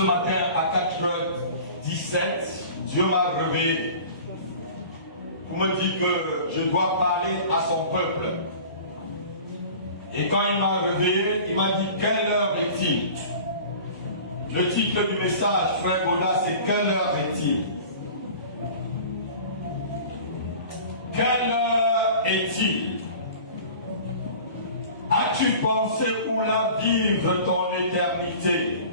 Ce matin à 4h17, Dieu m'a réveillé pour me dire que je dois parler à son peuple. Et quand il m'a réveillé, il m'a dit « Quelle heure est-il » Le titre du message, frère Goda, c'est « Quelle heure est-il » Quelle heure est-il? As-tu pensé où la vivre ton éternité?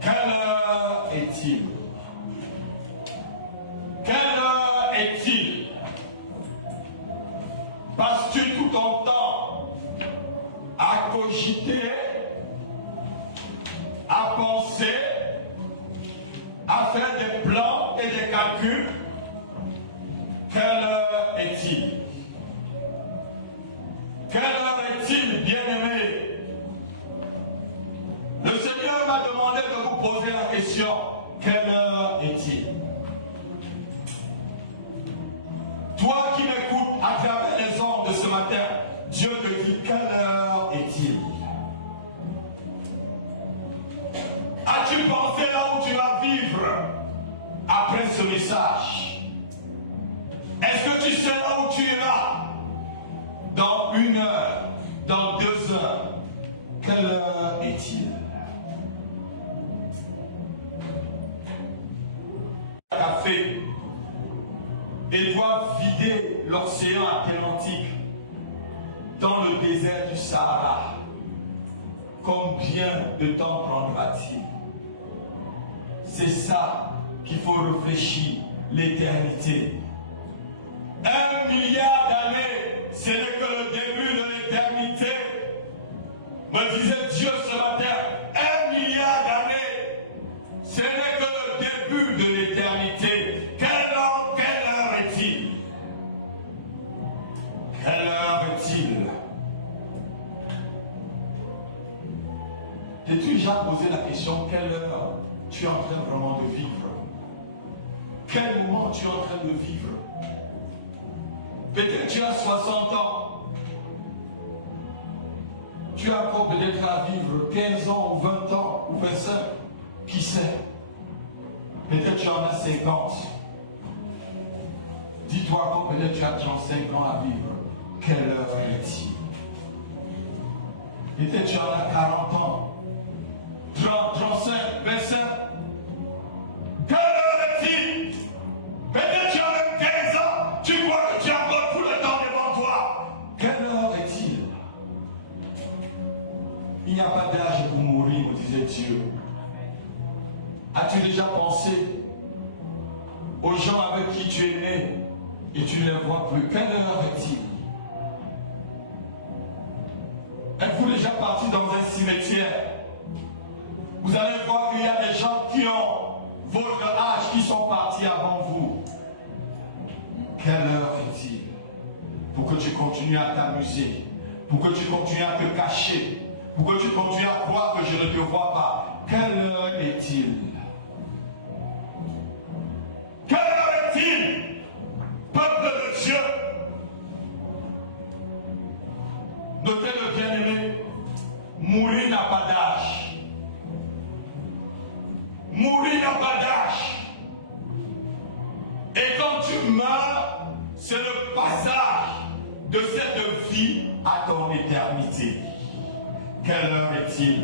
Quelle heure est-il? Quelle heure est-il? Passes-tu tout ton temps à cogiter, à penser, à faire des plans et des calculs? Quelle heure est-il? Quelle heure est-il, bien-aimé? Le Seigneur m'a demandé de vous poser la question, quelle heure est-il? Toi qui m'écoutes à travers les ondes de ce matin, Dieu te dit, quelle heure est-il? As-tu pensé là où tu vas vivre après ce message? Est-ce que tu sais là où tu iras? Dans 1 heure, dans 2 heures, quelle heure est-il? Café et doivent vider l'océan Atlantique dans le désert du Sahara. Combien de temps prendra-t-il? C'est ça qu'il faut réfléchir, l'éternité. 1 milliard d'années, ce n'est que le début de l'éternité. Me disait Dieu ce matin, 1 milliard d'années, ce n'est que le début de l'éternité. Quelle heure est-il? Quelle heure est-il? T'es-tu déjà posé la question, quelle heure tu es en train vraiment de vivre? Quel moment tu es en train de vivre? Peut-être tu as 60 ans. Tu as encore peut-être à vivre 15 ans ou 20 ans ou 25. Qui sait? Peut-être tu en as 50. Dis-toi encore peut-être tu as 35 ans à vivre. Quelle heure est-il? Peut-être tu en as 40 ans. 30, 35, 25. Quelle heure est-il? Peut-être tu as même 15 ans. Tu crois que tu as encore tout le temps devant toi. Quelle heure est-il? Il n'y a pas d'âge pour mourir, me disait Dieu. As-tu déjà pensé aux gens avec qui tu es né et tu ne les vois plus? Quelle heure est-il? Êtes-vous déjà parti dans un cimetière? Vous allez voir qu'il y a des gens qui ont votre âge, qui sont partis avant vous. Quelle heure est-il? Pour que tu continues à t'amuser, pour que tu continues à te cacher, pour que tu continues à croire que je ne te vois pas. Quelle heure est-il? Quelle heure est-il? Peuple de Dieu, notez-le bien-aimé, mourir n'a pas d'âge. Mourir n'a pas d'âge. Et quand tu meurs, c'est le passage de cette vie à ton éternité. Quelle heure est-il?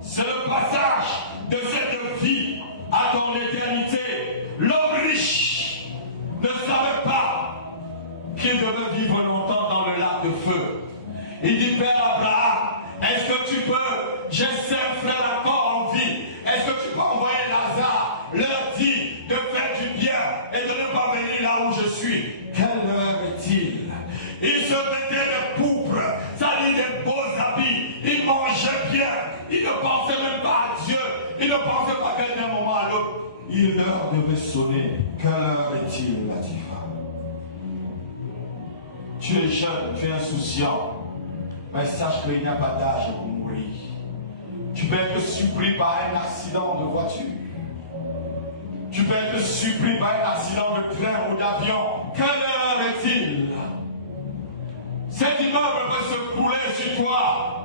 C'est le passage de cette vie à ton éternité. L'homme riche ne savait pas qu'il devait vivre longtemps dans le lac de feu. Il dit, Père Abraham, est-ce que tu peux, j'ai 5 frères encore en vie, est-ce que tu peux envoyer Lazare, leur dire de faire du bien et de ne pas venir là où je suis? Quelle heure est-il? Il se mettait des pourpres, ça dit des beaux habits, il mangeait bien, il ne pensait même pas à Dieu, il ne pensait pas que d'un moment à l'autre, il leur devait sonner. Quelle heure est-il, la diva? Tu es jeune, tu es insouciant. Mais sache qu'il n'y a pas d'âge pour mourir. Tu peux être surpris par un accident de voiture. Tu peux être surpris par un accident de train ou d'avion. Quelle heure est-il? Cet immeuble peut se couler sur toi.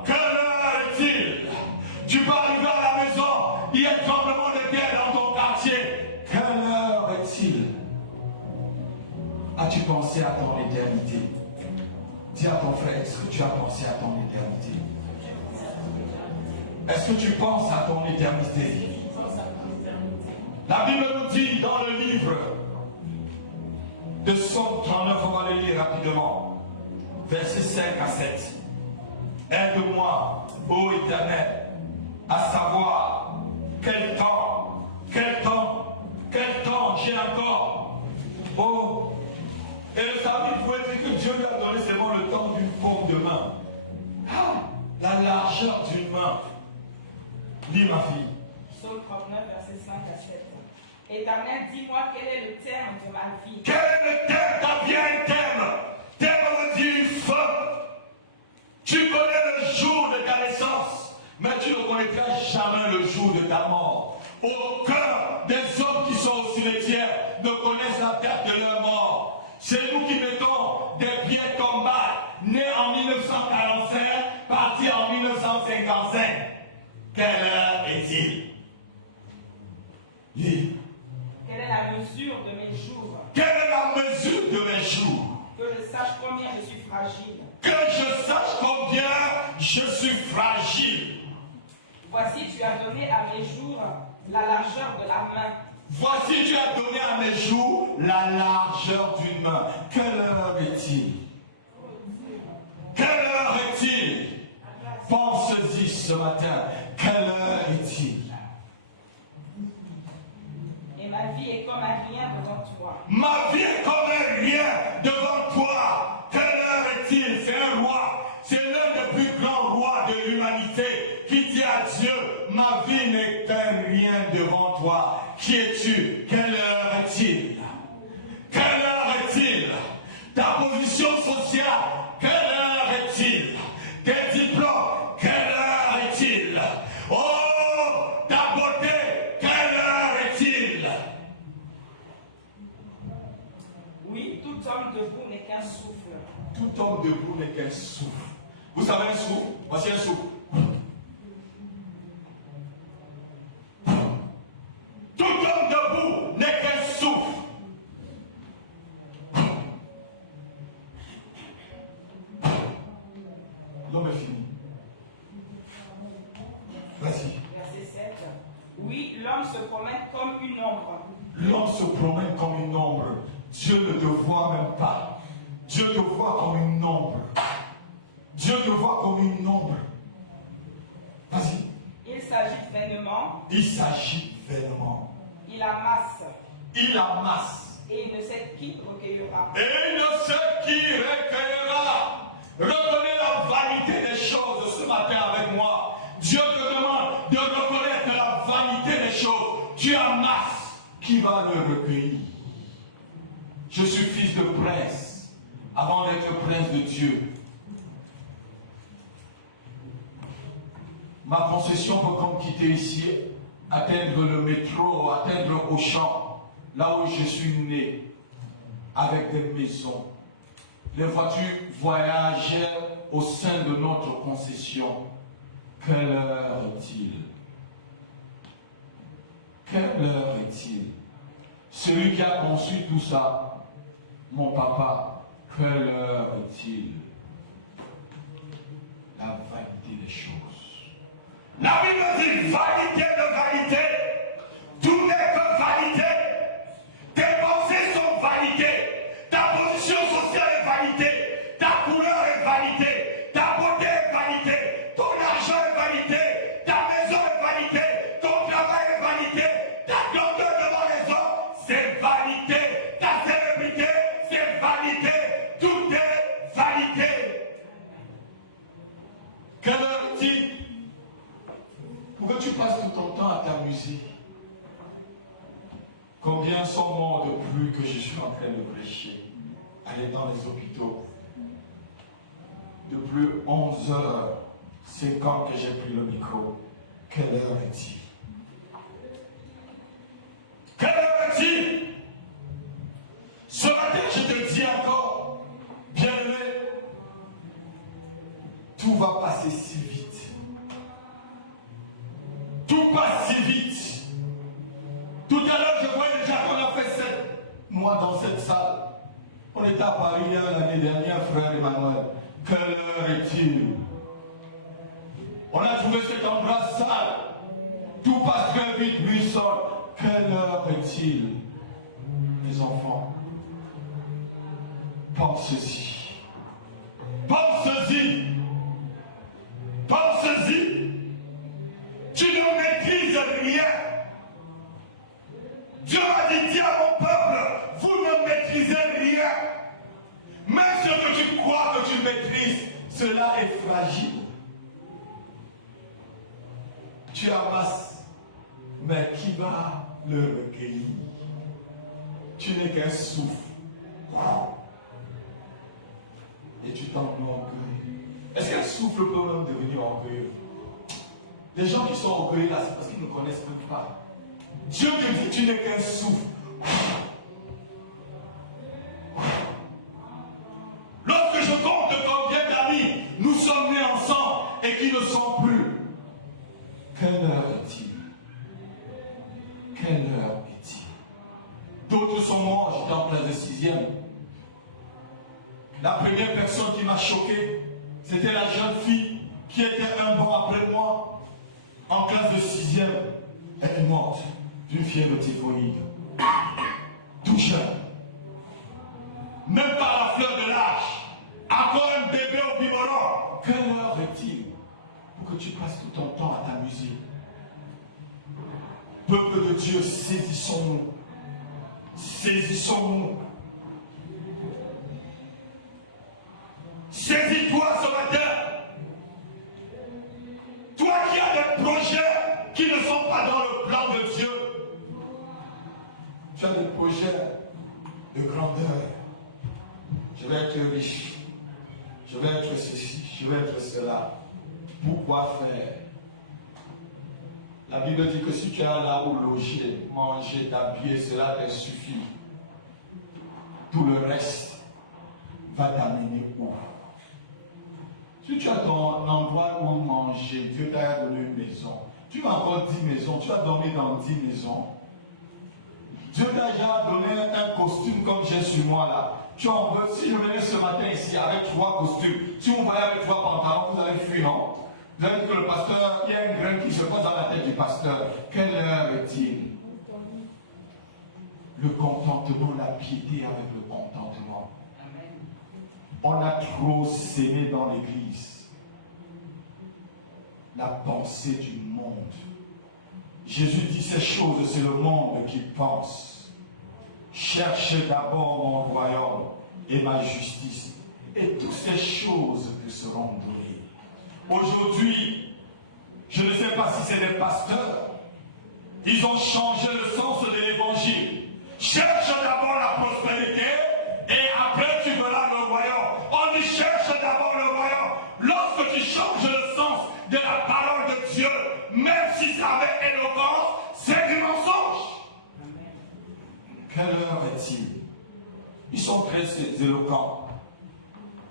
Quelle heure est-il? Tu peux arriver à la maison, il y a un tremblement de terre dans ton quartier. Quelle heure est-il? As-tu pensé à ton éternité? Dis à ton frère, est-ce que tu as pensé à ton éternité? Est-ce que tu penses à ton éternité? La Bible nous dit dans le livre de Psaume 39, on va le lire rapidement, versets 5 à 7. Aide-moi, ô Éternel, à savoir quel temps j'ai encore. Oh, et le sabbat, il faut dire que Dieu lui a donné seulement le temps d'une paume de main. Ah, la largeur d'une main. Lis ma fille. Psaume 39, verset 5 à 7. Éternel, dis-moi quel est le terme de ma vie. Quel est le terme? T'as bien un terme. Terme veut dire fin. Tu connais le jour de ta naissance, mais tu ne connaîtras jamais le jour de ta mort. Aucun des hommes qui sont au cimetière ne connaissent la date de leur mort. C'est nous qui mettons des pieds tombales, nés en 1945, partis en 1955. Quelle heure est-il? Lis. Quelle est la mesure de mes jours? Quelle est la mesure de mes jours? Que je sache combien je suis fragile. Que je sache combien je suis fragile. Voici, tu as donné à mes jours la largeur de la main. Voici, tu as donné à mes jours la largeur d'une main. Quelle heure est-il? Quelle heure est-il? Pense-y ce matin. Quelle heure est-il? Et ma vie est comme un rien devant toi. Ma vie est comme un rien devant toi. Quelle heure est-il? C'est un roi. C'est l'un des plus grands rois de l'humanité qui dit à Dieu, ma vie n'est qu'un rien devant toi. Qui es-tu? Quelle heure est-il? Quelle heure est-il? Ta position sociale, quelle heure est-il? Tes diplômes, quelle heure est-il? Oh, ta beauté, quelle heure est-il? Oui, tout homme debout n'est qu'un souffle. Tout homme debout n'est qu'un souffle. Vous savez un souffle? Voici un souffle. Tout homme debout n'est qu'un souffle. L'homme est fini. Vas-y. Verset 7. Oui, l'homme se promène comme une ombre. L'homme se promène comme une ombre. Dieu ne te voit même pas. Dieu te voit comme une ombre. Dieu te voit comme une ombre. Vas-y. Il s'agite vainement. Il s'agit vainement. Il amasse. Il amasse. Et il ne sait qui recueillera. Et il ne sait qui recueillera. Reconnais la vanité des choses ce matin avec moi. Dieu te demande de reconnaître la vanité des choses. Tu amasses. Qui va le recueillir? Je suis fils de prince avant d'être prince de Dieu. Ma concession peut comme quitter ici, atteindre le métro, atteindre Auchan, là où je suis né, avec des maisons. Les voitures voyageaient au sein de notre concession. Quelle heure est-il? Quelle heure est-il? Celui qui a construit tout ça, mon papa, quelle heure est-il? La vanité des choses. La Bible dit vanité de vanité. Tout n'est que vanité. Tes pensées sont vanité. Ta position sociale est vanité. Ta couleur est vanité. Ta beauté est vanité. Ton argent est vanité. Ta maison est vanité. Ton travail est vanité. Ta grandeur devant les hommes, c'est vanité. Ta célébrité, c'est vanité. Tout est vanité. Quelle heure est-il? Pourquoi tu passes tout ton temps à t'amuser? Combien sont morts de plus que je suis en train de prêcher? Aller dans les hôpitaux. De plus 11h50 que j'ai pris le micro. Quelle heure est-il? Quelle heure est-il? Ce matin, je te dis encore, bien-aimé, tout va passer si vite. Tout passe si vite. Tout à l'heure, je voyais déjà qu'on a fait 7 mois dans cette salle. On était à Paris l'année dernière, frère Emmanuel. Quelle heure est-il? On a trouvé cet endroit sale. Tout passe très vite, lui sort. Quelle heure est-il? Les enfants, pensez-y. Pensez-y. Pensez-y. Tu ne maîtrises rien. Dieu a dit, dis à mon peuple, vous ne maîtrisez rien. Même ce que tu crois que tu maîtrises, cela est fragile. Tu amasses, mais qui va le recueillir? Tu n'es qu'un souffle. Et tu t'enorgueilles. Est-ce qu'un souffle peut même devenir orgueilleux? Les gens qui sont orgueilleux là, c'est parce qu'ils ne connaissent même pas. Dieu te dit, tu n'es qu'un souffle. Lorsque je compte combien d'amis nous sommes nés ensemble et qui ne sont plus, quelle heure est-il? Quelle heure est-il? D'autres sont morts, j'étais en classe de 6e. La première personne qui m'a choqué, c'était la jeune fille qui était un bon après moi, en classe de 6e. Elle est morte d'une fièvre typhoïde. Tout jeune. Même pas la fleur de l'âge. Encore un bébé au biberon. Quelle heure est-il pour que tu passes tout ton temps à t'amuser? Peuple de Dieu, saisissons-nous. Saisissons-nous. Saisis-toi ce matin. Toi qui as des projets qui ne sont pas dans le plan de Dieu. Tu as des projets de grandeur. Je vais être riche. Je vais être ceci. Je vais être cela. Pourquoi faire? La Bible dit que si tu as là où loger, manger, t'habiller, cela te suffit. Tout le reste va t'amener où? Si tu as ton endroit où manger, Dieu t'a donné une maison. Tu as encore 10 maisons, tu as dormi dans 10 maisons. Dieu t'a déjà donné un costume comme j'ai sur moi là. Tu en veux, si je venais ce matin ici avec 3 costumes, si vous voyez avec 3 pantalons, vous allez fuir, non? Vous avez dit que le pasteur, il y a un grain qui se passe dans la tête du pasteur. Quelle heure est-il? Le contentement, la piété avec le contentement. On a trop sémé dans l'église la pensée du monde. Jésus dit ces choses, c'est le monde qui pense. Cherchez d'abord mon royaume et ma justice, et toutes ces choses vous seront données. Aujourd'hui, je ne sais pas si c'est des pasteurs, ils ont changé le sens de l'évangile. Cherche d'abord la prospérité et après tu verras le royaume. On dit cherche d'abord le royaume. Lorsque tu changes le sens de la parole de Dieu, même si ça avait éloquence, c'est du mensonge. Quelle heure est-il? Ils sont très éloquents.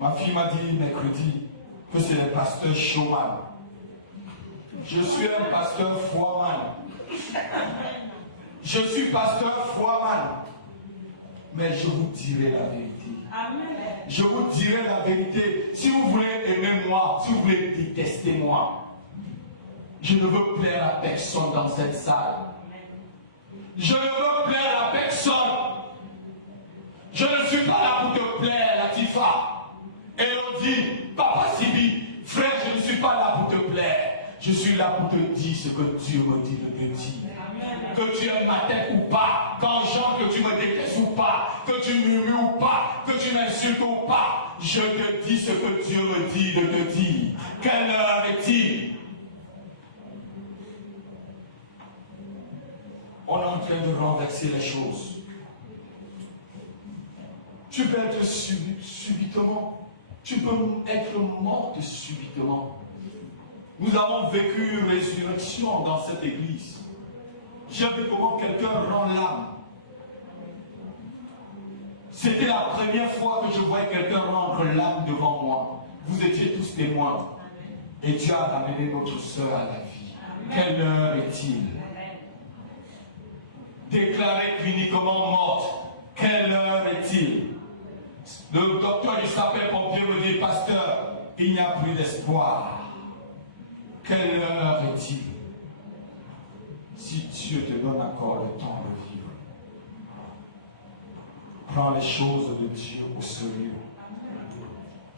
Ma fille m'a dit mercredi que c'est les pasteurs showman. Je suis un pasteur foirman. Je suis pasteur foirman. Mais je vous dirai la vérité. Amen. Je vous dirai la vérité. Si vous voulez aimer moi, si vous voulez détester moi, je ne veux plaire à personne dans cette salle. Je ne veux plaire à personne. Je ne suis pas là pour te plaire, Latifa. Et on dit, Papa Sibi, frère, je ne suis pas là pour te plaire. Je suis là pour te dire ce que Dieu me dit de te dire. Que tu aimes ma tête ou pas, qu'enchante que tu me détestes ou pas, que tu murmures ou pas, que tu m'insultes ou pas, je te dis ce que Dieu me dit de te dire. Quelle heure est-il? On est en train de renverser les choses. Tu peux être subitement, tu peux être morte subitement. Nous avons vécu une résurrection dans cette église. J'ai vu comment quelqu'un rend l'âme. C'était la première fois que je voyais quelqu'un rendre l'âme devant moi. Vous étiez tous témoins. Et Dieu a amené notre sœur à la vie. Quelle heure est-il? Déclarée cliniquement morte. Quelle heure est-il? Le docteur du sapeur-pompier me dit, pasteur, il n'y a plus d'espoir. Quelle heure est-il? Si Dieu te donne encore le temps de vivre, prends les choses de Dieu au sérieux.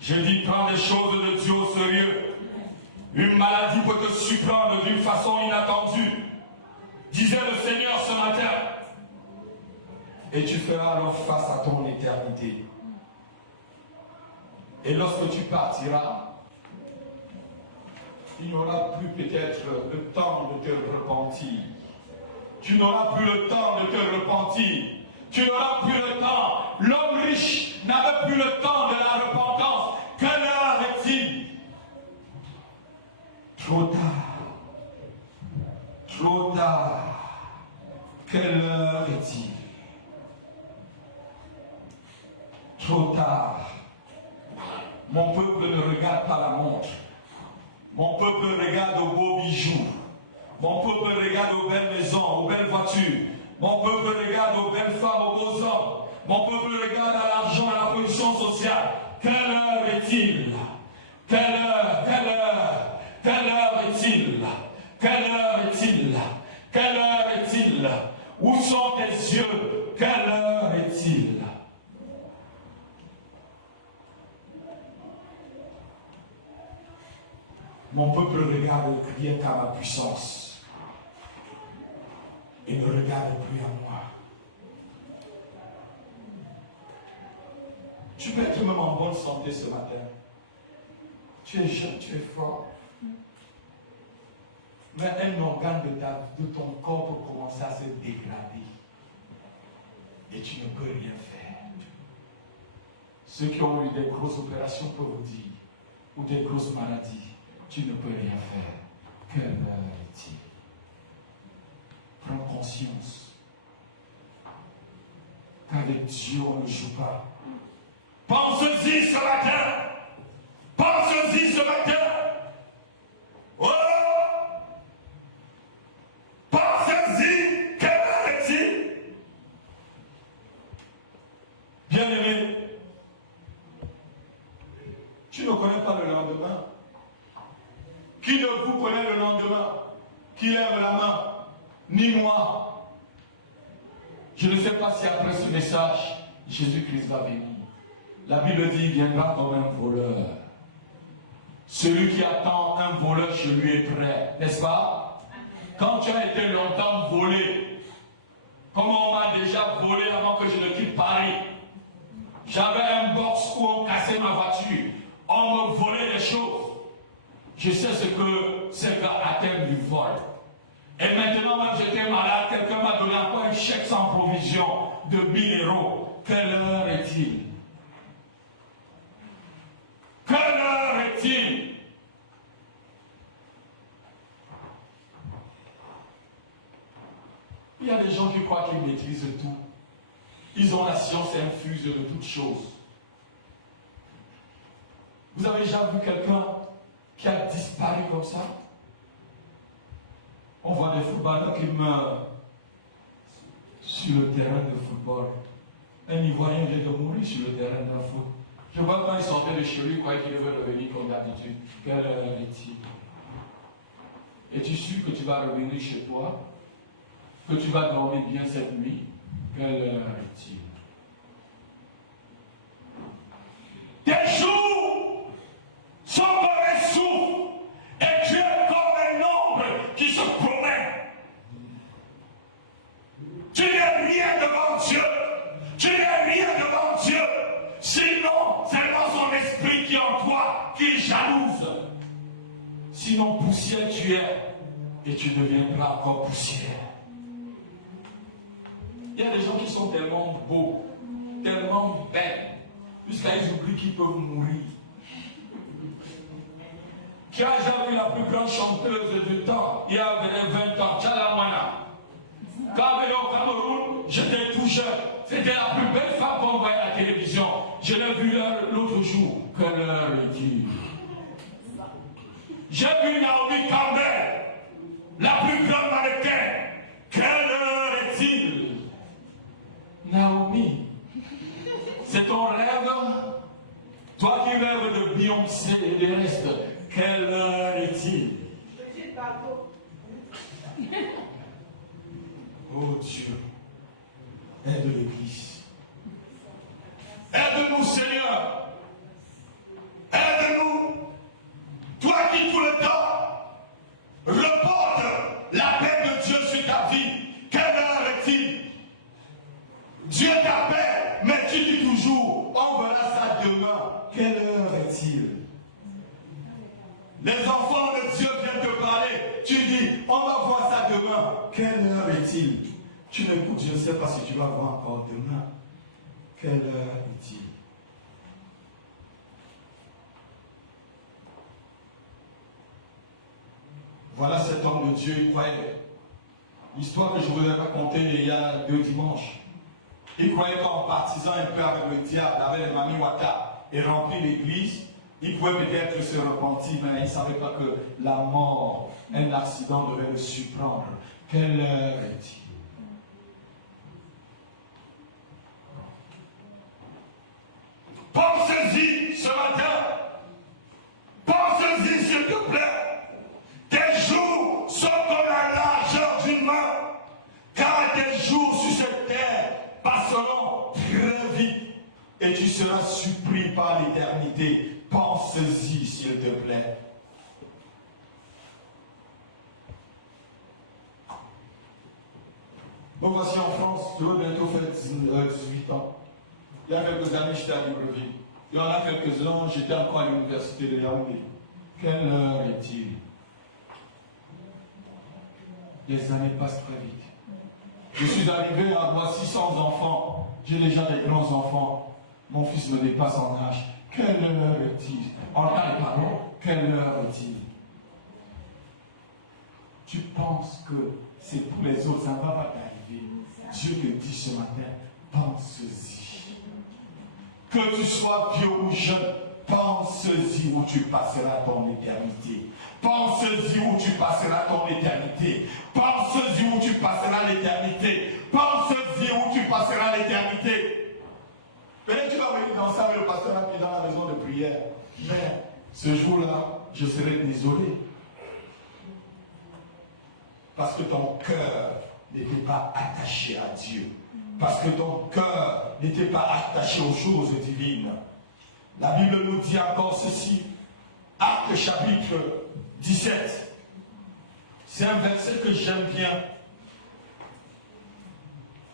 Je dis, prends les choses de Dieu au sérieux. Une maladie peut te surprendre d'une façon inattendue, disait le Seigneur ce matin. Et tu feras alors face à ton éternité. Et lorsque tu partiras, il n'y aura plus peut-être le temps de te repentir. Tu n'auras plus le temps de te repentir. Tu n'auras plus le temps. L'homme riche n'avait plus le temps de la repentance. Quelle heure est-il? Trop tard. Trop tard. Quelle heure est-il? Trop tard. Mon peuple ne regarde pas la montre. Mon peuple regarde aux beaux bijoux. Mon peuple regarde aux belles maisons, aux belles voitures. Mon peuple regarde aux belles femmes, aux beaux hommes. Mon peuple regarde à l'argent, à la position sociale. Quelle heure est-il? Quelle heure? Quelle heure? Quelle heure est-il? Quelle heure est-il? Quelle heure est-il? Où sont tes yeux? Quelle heure est-il? Mon peuple regarde rien qu'à ma puissance et ne regarde plus à moi. Tu peux être même en bonne santé ce matin. Tu es jeune, tu es fort. Mais un organe de ton corps peut commencer à se dégrader. Et tu ne peux rien faire. Ceux qui ont eu des grosses opérations peuvent vous dire, ou des grosses maladies, tu ne peux rien faire. Quelle heure est-il? Prends conscience qu'avec Dieu on ne joue pas. Pense-y ce matin. Pense-y ce matin. Oh! Pensez-y. Quelle heure est-il? Bien-aimé, tu ne connais pas le lendemain. Qui de vous connaît le lendemain? Qui lève la main? Ni moi. Je ne sais pas si après ce message, Jésus-Christ va venir. La Bible dit, il viendra comme un voleur. Celui qui attend un voleur chez lui est prêt, n'est-ce pas? Quand tu as été longtemps volé, comme on m'a déjà volé avant que je ne quitte Paris, j'avais un box où on cassait ma voiture, on me volait des choses. Je sais ce que ces gars atteignent du vol. Et maintenant, même j'étais malade, quelqu'un m'a donné encore un chèque sans provision de 1000 €. Quelle heure est-il? Quelle heure est-il? Il y a des gens qui croient qu'ils maîtrisent tout. Ils ont la science infuse de toutes choses. Vous avez déjà vu quelqu'un qui a disparu comme ça? On voit des footballeurs qui meurent sur le terrain de football. Un Ivoirien vient de mourir sur le terrain de foot. Je vois quand il sortait de chez lui, il croyait qu'il devait revenir comme d'habitude. Quelle heure est-il? Es-tu sûr que tu vas revenir chez toi? Que tu vas dormir bien cette nuit? Quelle heure est-il? Tes jours sont comme un souffle et tu es comme un ombre qui se promène. Tu n'es rien devant Dieu. Tu n'es rien devant Dieu. Sinon, c'est dans son esprit qui est en toi, qui est jalouse. Sinon, poussière tu es et tu deviendras encore poussière. Il y a des gens qui sont tellement beaux, tellement belles, jusqu'à ils oublient qu'ils peuvent mourir. Qui a déjà vu la plus grande chanteuse du temps, il y a 20 ans, Tchala Mana. Quand elle est au Cameroun, j'étais tout jeune. C'était la plus belle femme qu'on voyait à la télévision. Je l'ai vue l'autre jour. Quelle heure est-il? J'ai vu Naomi Campbell. la plus grande mannequin. Quelle heure est-il? Naomi, c'est ton rêve? Toi qui rêves de Beyoncé et des restes, quelle heure est-il? Oh Dieu, aide l'Église. Aide-nous, Seigneur. Aide-nous. Toi qui tout le temps reportes la paix de Dieu sur ta vie. Quelle heure est-il? Dieu t'appelle, mais tu dis toujours, on verra ça demain. Quelle heure est-il? Les enfants de Dieu viennent te parler. Tu dis, on va voir ça demain. Quelle heure est-il? Tu n'écoutes, je ne sais pas si tu vas voir encore demain. Quelle heure est-il? Voilà cet homme de Dieu, il croyait. L'histoire que je vous ai racontée il y a 2 dimanches. Il croyait qu'en partisant un peu avec le diable, avec les Mami Wata, et remplir l'église, il pouvait peut-être se repentir, mais il ne savait pas que la mort, un accident devait le surprendre. Quelle heure est-il? Pensez-y ce matin. Pensez-y s'il te plaît. Tes jours sont comme la largeur d'une main, car tes jours sur cette terre passeront très vite et tu seras surpris par l'éternité. Pense-y s'il te plaît. Donc voici en France, je vais bientôt faire 18 ans. Il y a quelques années, j'étais à Libreville. Il y en a quelques-uns, j'étais encore à l'université de Yaoundé. Quelle heure est-il? Les années passent très vite. Je suis arrivé à avoir 600 enfants. J'ai déjà des grands-enfants. Mon fils me dépasse en âge. Quelle heure est-il? En taille, pardon. Quelle heure est-il? Tu penses que c'est pour les autres, ça ne va pas t'arriver. Dieu te dit ce matin, pense-y. Que tu sois vieux ou jeune, pense-y où tu passeras ton éternité. Pense-y où tu passeras ton éternité. Pense-y où tu passeras l'éternité. Pense-y où tu passeras l'éternité. Peut-être tu vas venir dans ça avec le pasteur dans la maison de prière. Mais ce jour-là, je serai désolé. Parce que ton cœur n'était pas attaché à Dieu. Parce que ton cœur n'était pas attaché aux choses divines. La Bible nous dit encore ceci. Actes chapitre 17. C'est un verset que j'aime bien.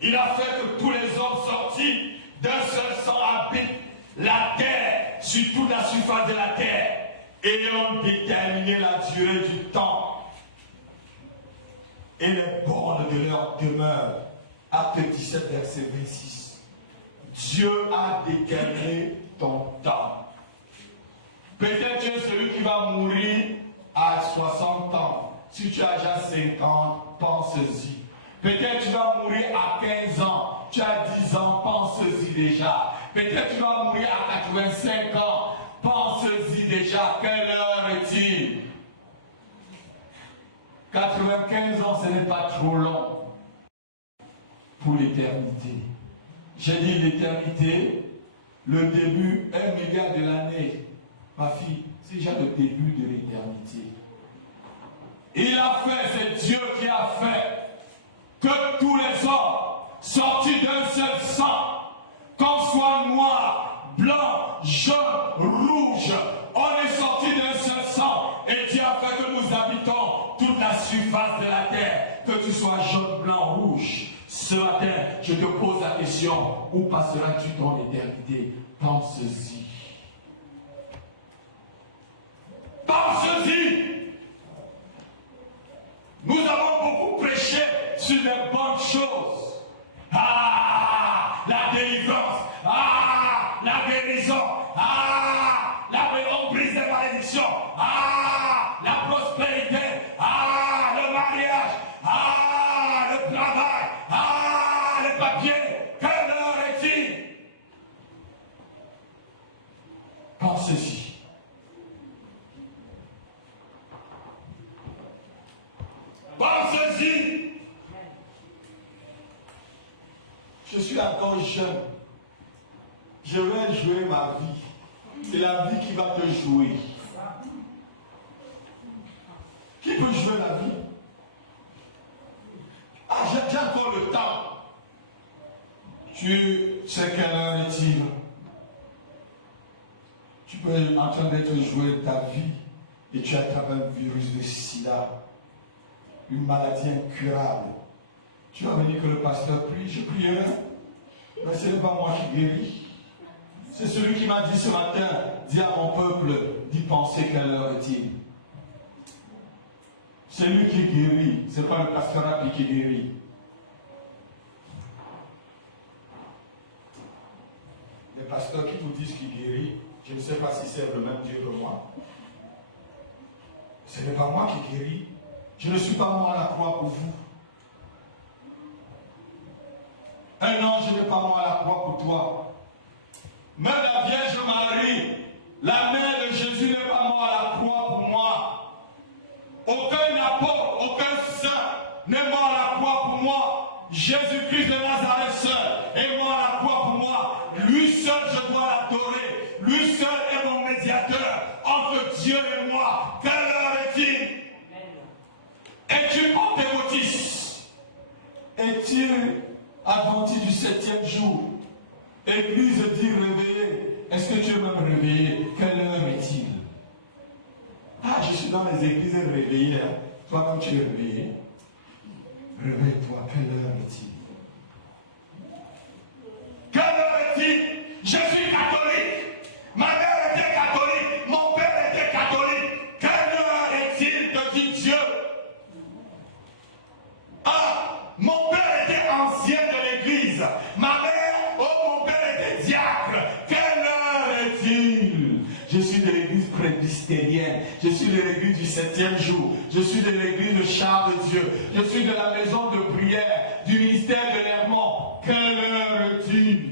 Il a fait que tous les hommes sortis d'un seul sang habitent la terre, sur toute la surface de la terre, ayant déterminé la durée du temps et les bornes de leur demeure. Acte 17, verset 26. Dieu a déterminé ton temps. Peut-être tu es celui qui va mourir à 60 ans. Si tu as déjà 50, pense-y. Peut-être tu vas mourir à 15 ans. Tu as 10 ans, pense-y déjà. Peut-être tu vas mourir à 85 ans. Pense-y déjà. Quelle heure est-il? 95 ans, ce n'est pas trop long pour l'éternité. J'ai dit l'éternité, le début, 1 milliard de l'année. Ma fille, c'est déjà le début de l'éternité. Il a fait, c'est Dieu qui a fait que tous les hommes sortis d'un seul sang, qu'on soit noir, blanc, jaune, rouge, on est sortis d'un seul sang et Dieu a fait que nous habitons toute la surface de la terre, que tu sois jaune, blanc, rouge. Ce matin, je te pose la question, où passeras-tu ton éternité? Pense-y. Pense-y. Nous avons beaucoup prêché sur les bonnes choses. Ah, la délivrance. Ah, la guérison. Ah, on brise les malédictions. Ah, la prospérité. Ah, le mariage. Ah, le travail. Ah, le papier. Quelle heure est-il? Pensez-y. Pensez-y. Je suis encore jeune. Je vais jouer ma vie. C'est la vie qui va te jouer. Qui peut jouer la vie? Ah, j'ai encore le temps. Tu sais quelle heure est-il? Tu peux être en train d'être joué ta vie et tu attrapes un virus de sida, une maladie incurable. Tu vas venir que le pasteur prie, je prierai. Mais ce n'est pas moi qui guéris. C'est celui qui m'a dit ce matin, dis à mon peuple d'y penser quelle heure est-il. C'est lui qui guérit, ce n'est pas le pasteur Rapi qui guérit. Les pasteurs qui vous disent qu'il guérit, je ne sais pas si c'est le même Dieu que moi. Ce n'est pas moi qui guéris. Je ne suis pas moi à la croix pour vous. Un ange n'est pas moi à la croix pour toi. Même la Vierge Marie, la mère de Jésus n'est pas moi à la croix pour moi. Aucun apôtre, aucun saint n'est mort à la croix pour moi. Jésus-Christ de Nazareth seul est mort à la croix pour moi. Lui seul, je dois l'adorer. Lui seul est mon médiateur entre Dieu et moi. Quelle heure est-il? Es-tu pentecôtiste? Es-tu adventiste du 7e jour? Église dit réveillé. Est-ce que tu es même réveillé? Quelle heure est-il? Ah, je suis dans les églises réveillées. Hein. Toi-même, tu es réveillé. Réveille-toi. Quelle heure est-il? Quelle heure est-il? Je suis catholique. Ma mère était catholique. Mon père était catholique. Quelle heure est-il, te dit Dieu? Ah, mon père était ancien de l'église. Ma mère, oh, mon père était diacre. Quelle heure est-il? Je suis de l'église presbytérienne. Je suis de l'église du 7e jour. Je suis de l'église de Charles de Dieu. Je suis de la maison de prière, du ministère de l'Hermont. Quelle heure est-il?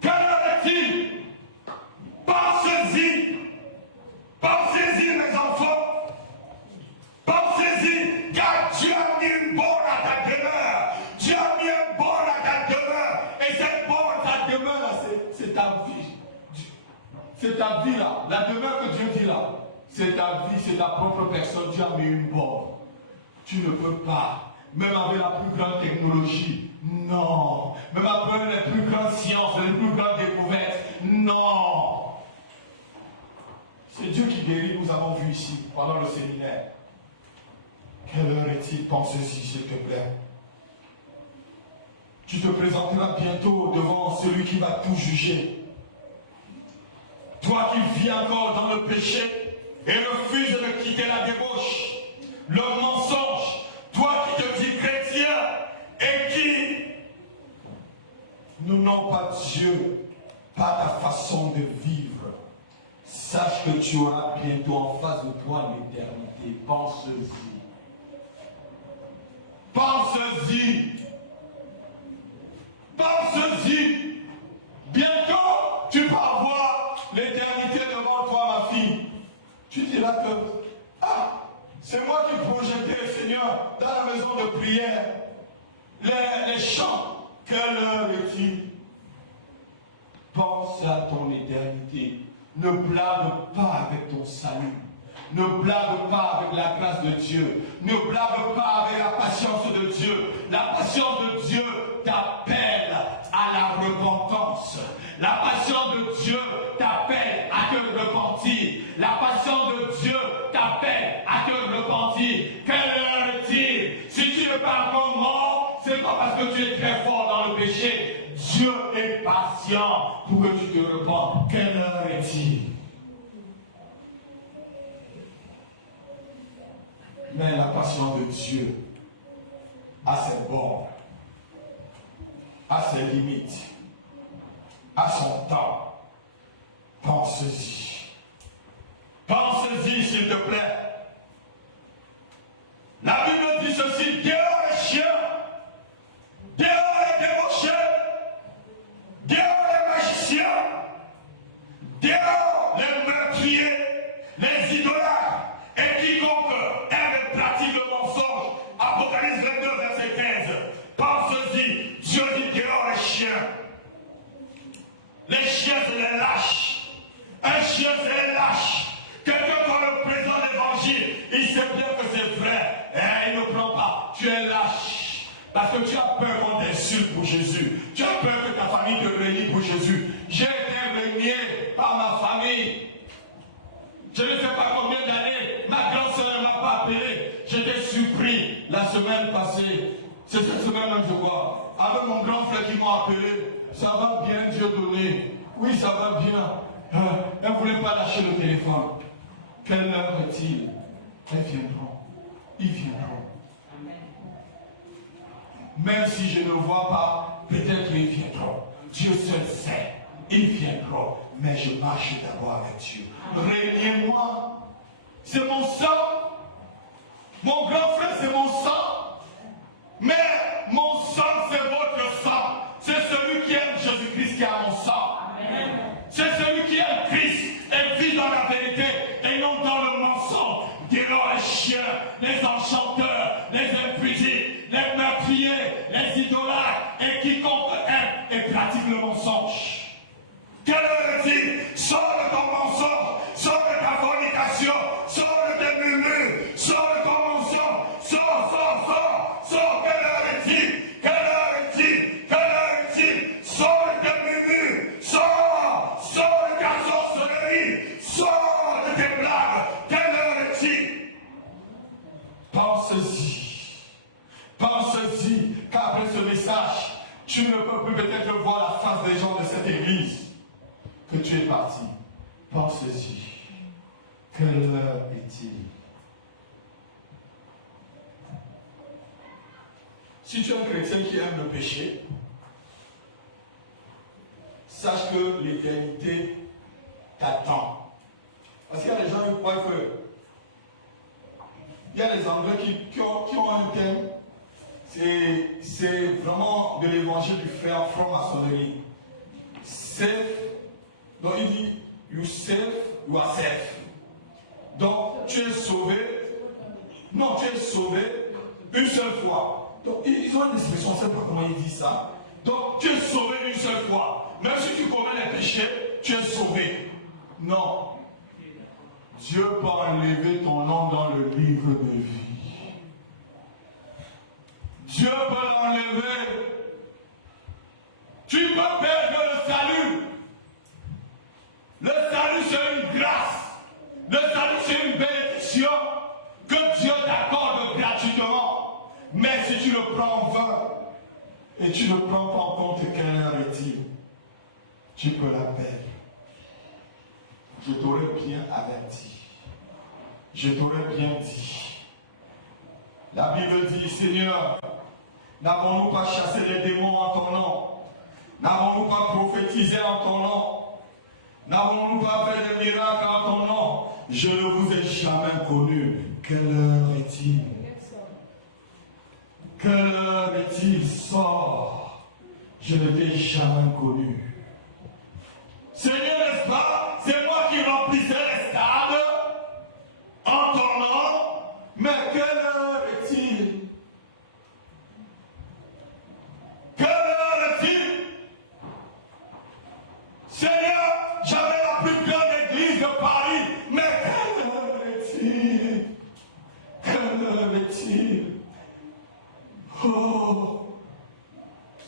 Quelle heure est-il? Pensez-y. Pensez-y, mes enfants. Pensez-y, car Dieu a mis une borne à ta demeure. Dieu a mis une borne à ta demeure. Et cette borne à ta demeure, c'est ta vie. C'est ta vie là. La demeure que Dieu dit là, c'est ta vie, c'est ta propre personne. Dieu a mis une borne. Tu ne peux pas, même avec la plus grande technologie, non. Même avec les plus grandes sciences, les plus grandes découvertes, non. C'est Dieu qui guérit, nous avons vu ici, pendant le séminaire. Quelle heure est-il? Pense-y, s'il te plaît. Tu te présenteras bientôt devant celui qui va tout juger. Toi qui vis encore dans le péché et refuses de quitter la débauche, le mensonge, toi qui te dis chrétien et qui nous n'ont pas Dieu, pas ta façon de vivre, sache que tu auras bientôt en face de toi l'éternité. Pense-y. Pense-y. Pense-y. Bientôt, tu vas avoir l'éternité devant toi, ma fille. Tu diras que, ah, c'est moi qui projetais, Seigneur, dans la maison de prière, les chants. Quelle heure est-il? Pense à ton éternité. Ne blâme pas avec ton salut. Ne blâme pas avec la grâce de Dieu. Ne blâme pas avec la patience de Dieu. La patience de Dieu t'appelle à la repentance. La patience de Dieu t'appelle à te repentir. La patience de Dieu t'appelle à te repentir. Quelle heure est-il? Si tu ne parles pas mort, c'est pas parce que tu es très fort dans le péché. Dieu est patient pour que tu te repentes. Quelle heure est-il? Mais la patience de Dieu a ses bornes, a ses limites, a son temps. Pense-y. Pense-y, s'il te plaît. La Bible dit ceci: dehors les chiens, dehors les débauchés, dehors les magiciens, dehors les meurtriers, les idolâtres, et quiconque Parce que tu as peur qu'on t'insulte pour Jésus. Tu as peur que ta famille te renie pour Jésus. J'ai été renié par ma famille. Je ne sais pas combien d'années, ma grande soeur ne m'a pas appelé. J'étais surpris la semaine passée. C'est cette semaine même, je crois. Avec mon grand frère qui m'a appelé. Ça va bien, Dieu donné. Oui, ça va bien. Elle ne voulait pas lâcher le téléphone. Quelle heure est-il? Elles viendront. Ils viendront. Même si je ne vois pas, peut-être ils viendront. Dieu seul sait. Ils viendront. Mais je marche d'abord avec Dieu. Régnez-moi. C'est mon sang. Mon grand frère, c'est mon sang. Mais mon sang, c'est votre sang. C'est celui qui aime Jésus-Christ qui a mon sang. C'est celui qui aime Christ et vit dans la vérité et non dans le mensonge. Diront les chiens, les enchanteurs, les impudiques, les meurtriers, les idolâtres et quiconque aime et pratique le mensonge. Quelle heure est-il? Sors de ton mensonge, sors de ta fornication, sors de tes murmures, sors de ton mensonge, sors, quelle heure est-il? Quelle heure est-il? Quelle heure est-il? Sors de tes murmures, sors de ta sorcellerie, sors de tes blagues, quelle heure est-il? Pense-y, qu'après ce message, tu ne peux plus peut-être voir la face des gens de cette église. Que tu es parti, pense-y. Quelle heure est-il? Si tu es un chrétien qui aime le péché, sache que l'éternité t'attend. Parce qu'il y a des gens qui croient que il y a des Anglais qui ont un thème, c'est vraiment de l'évangile du frère franc-maçonnerie. Donc il dit, you save yourself. Donc tu es sauvé. Non, tu es sauvé une seule fois. Donc ils ont une expression, je ne sais pas comment ils disent ça. Donc tu es sauvé une seule fois. Même si tu commets les péchés, tu es sauvé. Non. Dieu peut enlever ton nom dans le livre de vie. Dieu peut l'enlever. Tu peux perdre le salut. Le salut, c'est une grâce. Le salut, c'est une bénédiction que Dieu t'accorde gratuitement. Mais si tu le prends en vain et tu ne prends pas en compte quelle heure est-il, tu peux la perdre. Je t'aurais bien averti. Je t'aurais bien dit. La Bible dit, Seigneur, n'avons-nous pas chassé les démons en ton nom? N'avons-nous pas prophétisé en ton nom? N'avons-nous pas fait des miracles en ton nom? Je ne vous ai jamais connu. Quelle heure est-il? Quelle heure est-il? Sors. Je ne t'ai jamais connu. Seigneur, n'est-ce pas? C'est moi qui remplissais les stades en ton nom. Mais quelle heure est-il? Quelle heure est-il? Seigneur, j'avais la plus grande église de Paris, mais quelle heure est-il? Quelle heure est-il? Oh,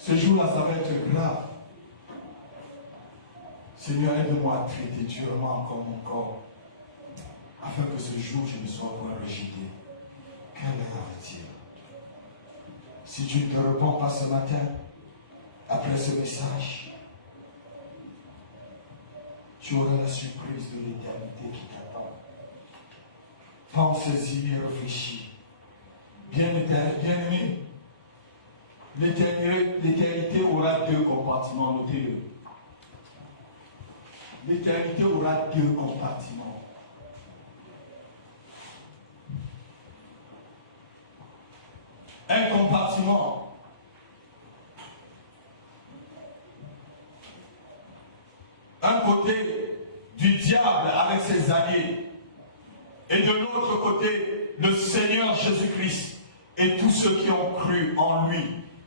ce jour-là, ça va être grave. Seigneur, aide-moi à traiter durement encore mon corps, afin que ce jour, je ne sois pas rejeté. Quelle heure est-il? Si tu ne te réponds pas ce matin, après ce message, tu auras la surprise de l'éternité qui t'attend. Pense-y et réfléchis. Bien-aimé, l'éternité aura deux compartiments, notez-le. L'éternité aura deux compartiments. Un compartiment un côté du diable avec ses alliés et de l'autre côté le Seigneur Jésus-Christ et tous ceux qui ont cru en lui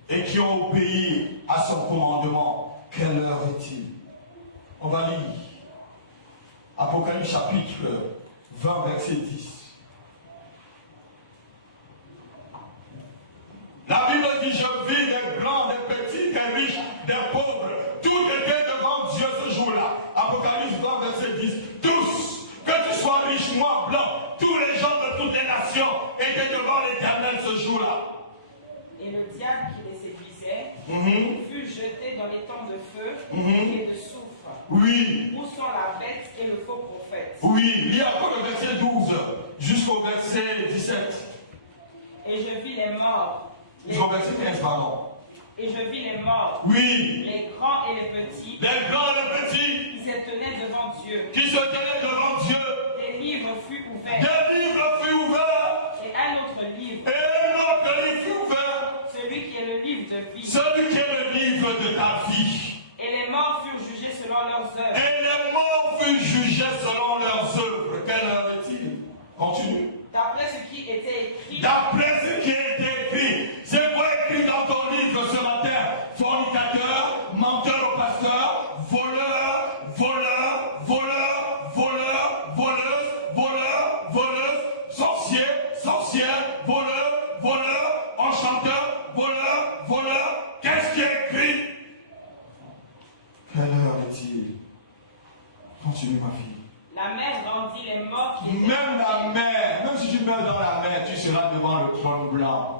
et qui ont obéi à son commandement. Quelle heure est-il? On va lire Apocalypse chapitre 20 verset 10. La Bible dit, je toutes les nations étaient devant l'Éternel ce jour-là. Et le diable qui les séduisait fut jeté dans les temps de feu et de soufre. Oui. Où sont la bête et le faux prophète? Oui, il y a encore le verset 12 jusqu'au verset 17. Et je vis les morts. Jusqu'au verset 15, pardon. Et je vis les morts. Oui. Les grands et les petits. Les grands et les petits. Qui se tenaient devant Dieu. Qui se tenaient devant Dieu. Des livres furent ouverts. Des livres furent ouverts. Et un autre livre. Et un autre livre fut ouvert. Celui qui est le livre de vie. Celui qui est le livre de ta vie. Et les morts furent jugés selon leurs œuvres. Et les morts furent jugés selon leurs œuvres. Quelle heure est-il? Continue. D'après ce qui était écrit. D'après ce qui était écrit. C'est quoi écrit dans ton livre ce matin? Fornicateur, menteur au pasteur, voleur, voleur, voleur, voleur, voleuse, voleur, voleuse, sorcier, sorcière, voleur, voleur, enchanteur, voleur, voleur. Qu'est-ce qui est écrit? Quelle heure est-il? Continue ma fille. La mer rendit les morts qui étaient. Même la mer, même si tu meurs dans la mer, tu seras devant le trône blanc.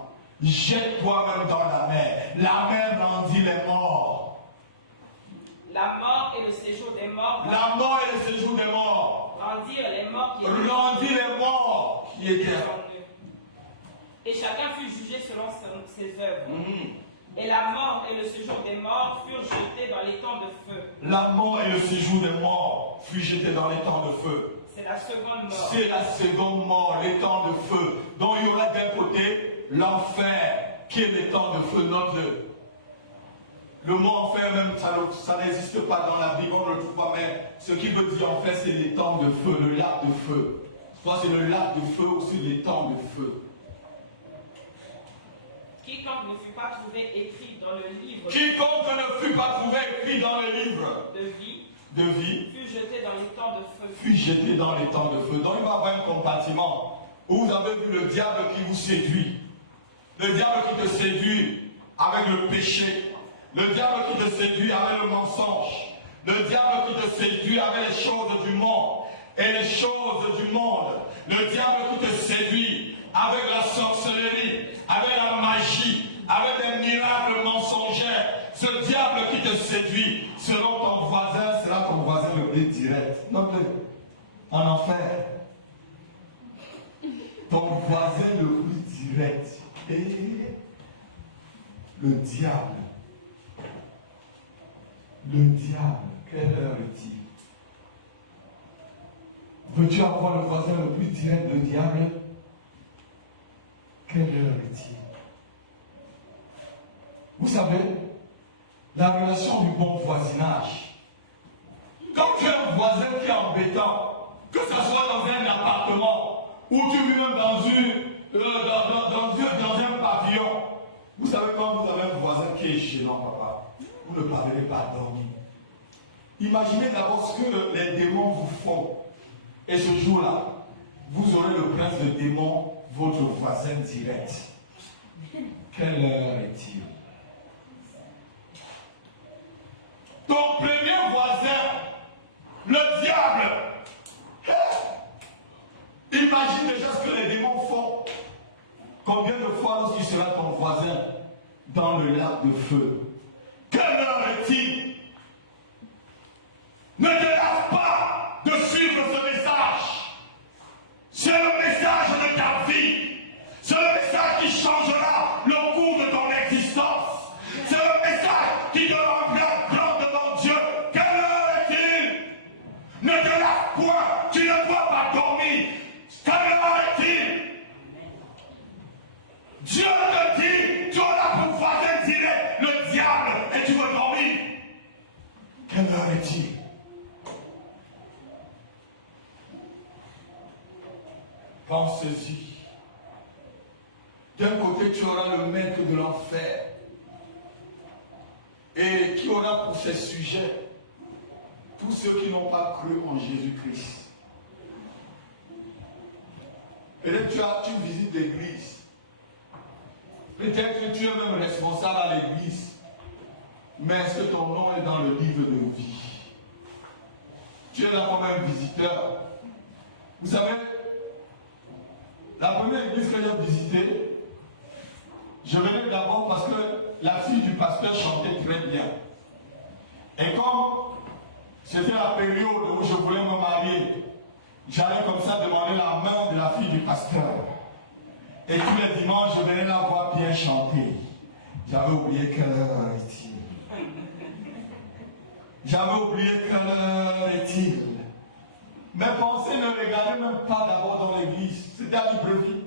Jette-toi même dans la mer. La mer rendit les morts. La mort et le séjour des morts. La mort et le séjour des morts. Rendirent les morts qui étaient. Rendit les morts qui étaient. En eux. Et chacun fut jugé selon ses œuvres. Et la mort et le séjour des morts furent jetés dans les temps de feu. La mort et le séjour des morts furent jetés dans les temps de feu. C'est la seconde mort. C'est la seconde mort, les temps de feu. Donc il y aura d'un côté l'enfer, qui est les temps de feu. Note-le. Le mot enfer même, ça n'existe pas dans la Bible, on ne le trouve pas, mais ce qui veut dire enfer, c'est les temps de feu, le lac de feu. Soit c'est le lac de feu ou c'est les temps de feu. Quiconque ne fut pas trouvé écrit dans le livre. Quiconque ne fut pas trouvé écrit dans le livre de vie. Fut jeté dans les temps de feu. Fut jeté dans les temps de feu. Donc il va y avoir un compartiment où vous avez vu le diable qui vous séduit. Le diable qui te séduit avec le péché. Le diable qui te séduit avec le mensonge. Le diable qui te séduit avec les choses du monde. Et les choses du monde. Le diable qui te séduit avec la sorcellerie, avec la magie, avec des miracles mensongers. Ce diable qui te séduit, selon ton voisin, sera ton voisin le plus direct. Note-le. En enfer. Ton voisin le plus direct. Et le diable. Le diable, quelle heure est-il? Veux-tu avoir le voisin le plus direct, le diable? Quelle heure est-il? Vous savez, la relation du bon voisinage. Quand tu as un voisin qui est embêtant, que ce soit dans un appartement, ou tu vis même dans un pavillon, vous savez quand vous avez un voisin qui est gênant, papa, vous ne parvenez pas à dormir. Imaginez d'abord ce que les démons vous font. Et ce jour-là, vous aurez le prince de démons, votre voisin direct. Quelle heure est-il? Ton premier voisin, le diable. Imagine déjà ce que les démons font. Combien de fois lorsqu'il sera ton voisin dans le lac de feu? Quelle heure est-il? Ne te lasse pas de suivre ce message. C'est le message de ta vie. C'est le message qui changera le cours de ton existence. C'est le message qui te rendra grand devant Dieu. Quelle heure est-il? Ne te lasse point. Tu ne dois pas dormir. Quelle heure est-il? Dieu te dit, tu auras pour voisin direct le diable et tu veux dormir. Quelle heure est-il? Pense-y. D'un côté, tu auras le maître de l'enfer et qui aura pour ses sujets tous ceux qui n'ont pas cru en Jésus-Christ. Peut-être tu visites l'église. Peut-être que tu es même responsable à l'église. Mais est-ce que ton nom est dans le livre de vie? Tu es là comme un visiteur. Vous savez, La première église que j'ai visitée, je venais d'abord parce que la fille du pasteur chantait très bien. Et comme c'était la période où je voulais me marier, j'allais comme ça demander la main de la fille du pasteur. Et tous les dimanches, je venais la voir bien chanter. J'avais oublié quelle heure est-il. J'avais oublié quelle heure est-il. Mes pensées ne regardaient même pas d'abord dans l'église. C'était à Libreville.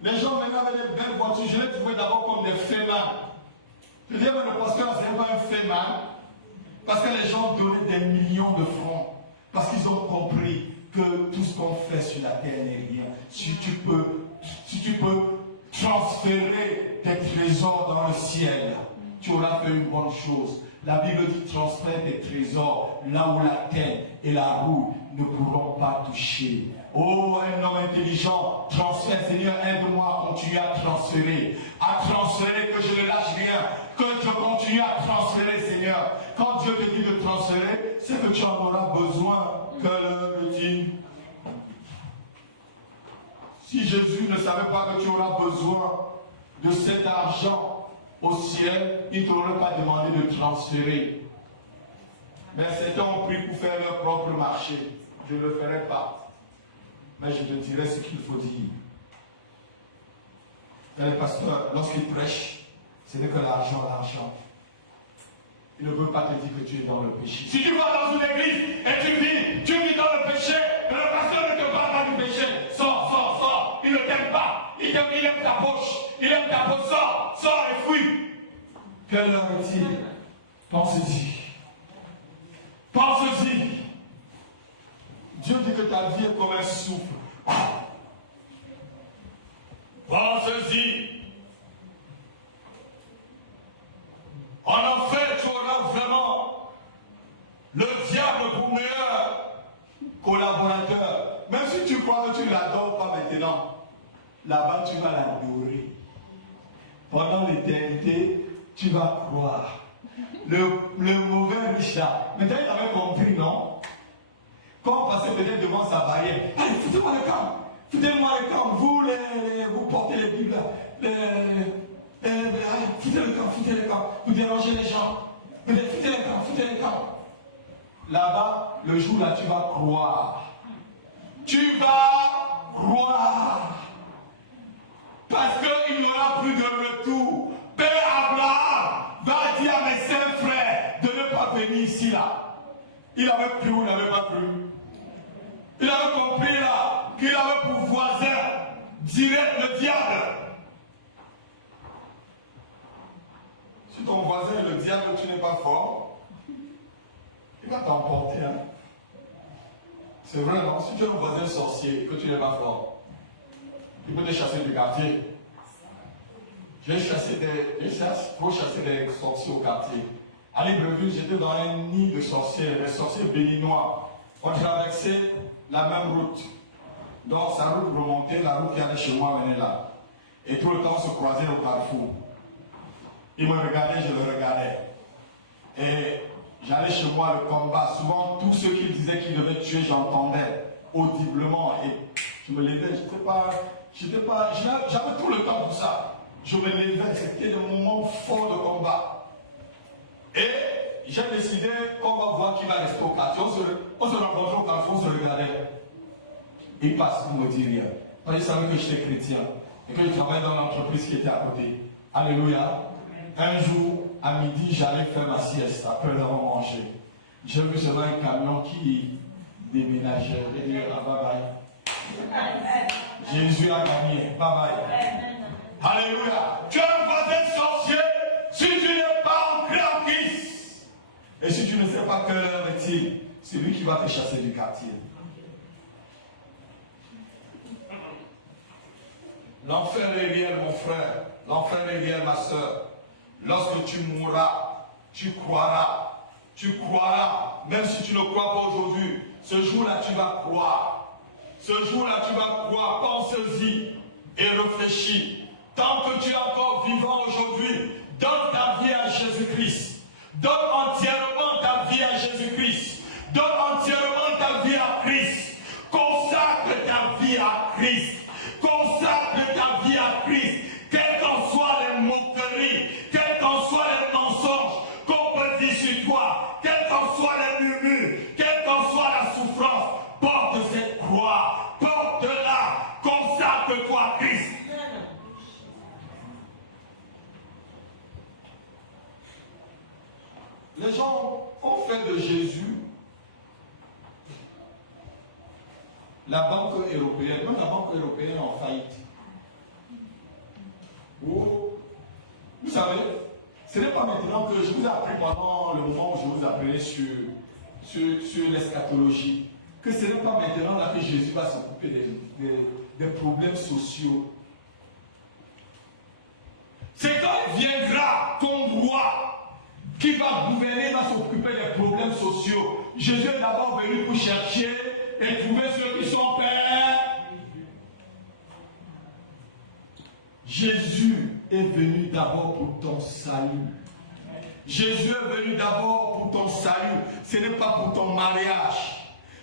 Les gens venaient avec des belles voitures. Je les trouvais d'abord comme des fémins. Je disais, mais le pasteur, c'est pas un fémin. Parce que les gens donnaient des millions de francs. Parce qu'ils ont compris que tout ce qu'on fait sur la terre n'est rien. Si tu peux transférer tes trésors dans le ciel, tu auras fait une bonne chose. La Bible dit transfère tes trésors là où la terre et la roue ne pourront pas toucher. Oh, un homme intelligent, transfère, Seigneur, aide-moi à continuer à transférer, que je ne lâche rien, que je continue à transférer, Seigneur. Quand Dieu te dit de transférer, c'est que tu en auras besoin. Que le dit. Si Jésus ne savait pas que tu auras besoin de cet argent au ciel, il ne t'aurait pas demandé de transférer. Mais certains ont pris pour faire leur propre marché. Je ne le ferai pas. Mais je te dirai ce qu'il faut dire. Le pasteur, lorsqu'il prêche, ce n'est que l'argent, l'argent. Il ne veut pas te dire que tu es dans le péché. Si tu vas dans une église et tu vis dans le péché, mais le pasteur ne te parle pas du péché, sors. Il ne t'aime pas. Il aime ta poche. Il aime ta poche. Sors et fuis. Quelle heure est-il? Pense-y. Pense-y. Dieu dit que ta vie est comme un souffle. Pense-y. En enfer, tu auras vraiment le diable pour meilleur collaborateur. Même si tu crois que tu ne l'adores pas maintenant, là-bas tu vas l'adorer. Pendant l'éternité, tu vas croire. Le mauvais Richard, maintenant il avait compris, non? Quand on passait peut-être devant sa barrière, allez, foutez-moi le camp, vous portez les Bibles, foutez le camp, vous dérangez les gens, foutez le camp. Là-bas, le jour là, tu vas croire. Tu vas croire. Parce qu'il n'y aura plus de retour. Père Abraham va dire à mes 5 frères de ne pas venir ici là. Il avait cru ou il n'avait pas cru? Il avait compris là qu'il avait pour voisin direct le diable. Si ton voisin est le diable, tu n'es pas fort, il va t'emporter. Hein? C'est vrai, non? Si tu es un voisin sorcier, que tu n'es pas fort, il peut te chasser du quartier. J'ai chassé des sorciers au quartier. À Libreville, j'étais dans un nid de sorciers, des sorciers béninois. On traversait la même route. Donc sa route remontait, la route qui allait chez moi venait là. Et tout le temps, on se croisait au carrefour. Il me regardait, je le regardais. Et j'allais chez moi, le combat. Souvent, tous ceux qui disaient qu'ils devaient tuer, j'entendais audiblement. Et je me levais, j'avais tout le temps pour ça. Je me levais, c'était des moments forts de combat. Et j'ai décidé qu'on va voir qui va rester au quartier. On se rencontrait au carrefour, on se regardait. Il passe, il ne me dit rien. Parce qu'il savait que j'étais chrétien et que je travaillais dans l'entreprise qui était à côté. Alléluia. Un jour, à midi, j'allais faire ma sieste après avoir mangé. J'ai vu seulement un camion qui déménageait. J'ai dit, ah, bye bye. Jésus a gagné. Bye bye. Alléluia. Tu es un voisin sorcier si tu n'es pas ancré en Christ. Et si tu ne sais pas quelle heure est-il, c'est lui qui va te chasser du quartier. L'enfer est réel, mon frère. L'enfer est réel, ma soeur. Lorsque tu mourras, tu croiras. Tu croiras. Même si tu ne crois pas aujourd'hui, ce jour-là, tu vas croire. Ce jour-là, tu vas croire. Pense-y et réfléchis. Tant que tu es encore vivant aujourd'hui, donne ta vie à Jésus-Christ. Donne entièrement ta vie à Jésus-Christ. Donne entièrement ta vie à Christ. Consacre ta vie à Christ. Consacre Christ, quelles qu'en soient les moqueries, quels qu'en soient les mensonges qu'on peut dire sur toi, quels qu'en soient les murmures, quelle qu'en soit la souffrance, porte cette croix, porte-la, consacre-toi à Christ. Les gens ont fait de Jésus la Banque européenne, même la Banque européenne est en faillite. Oh, vous savez, ce n'est pas maintenant que je vous ai appris pendant le moment où je vous apprenais sur l'eschatologie, que ce n'est pas maintenant là que Jésus va s'occuper des problèmes sociaux. C'est quand il viendra comme roi qui va gouverner, va s'occuper des problèmes sociaux. Jésus est d'abord venu pour chercher et trouver ceux qui sont pères. Jésus est venu d'abord pour ton salut. Jésus est venu d'abord pour ton salut. Ce n'est pas pour ton mariage.